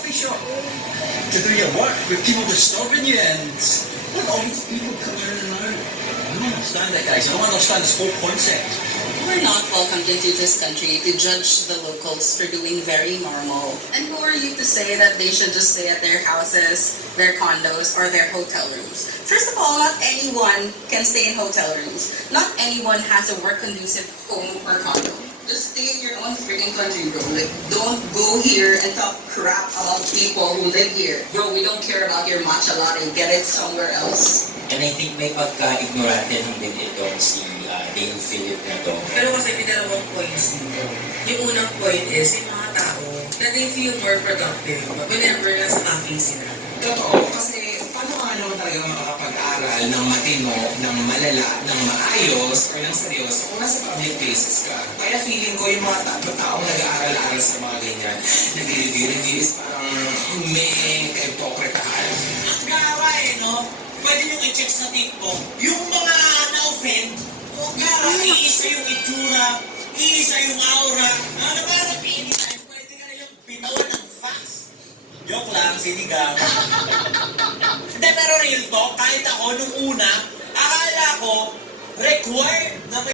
coffee shop to do your work with people disturbing you and look, all these people coming in and out. I don't understand that, guys. I don't understand this whole concept. We're not welcomed into this country to judge the locals for doing very normal. And who are you to say that they should just stay at their houses, their condos, or their hotel rooms? First of all, not anyone can stay in hotel rooms. Not anyone has a work-conducive home or condo. Just stay in your own freaking country, bro. Like, don't go here and talk crap about people who live here. Bro, we don't care about your matcha latte. Get it somewhere else. And I think may pagka-ignorante ng din itong si Dale Philip na to. Pero kasi may dalawang points dito. Yung unang point is, yung mga tao na they feel more productive whenever nasa cafe sila. Totoo, kasi paano nga naman talaga makakapag-aral ng matino, ng malala, ng maayos, or ng seryoso kung nasa public places ka? Kaya feeling ko yung mga taong nag-aaral-aral sa mga ganyan, nag-review is parang may ka-hipokritahan. Ang gawa no? Pwede nyo i-check sa TikTok, yung mga na-offend, o gawa, iisa yung itsura, iisa yung aura, na parang anytime, pwede ka nilang bitawan ng facts. Joke lang, sinigang. Hindi, pero real talk, kahit ako nung una, akala ko, required na may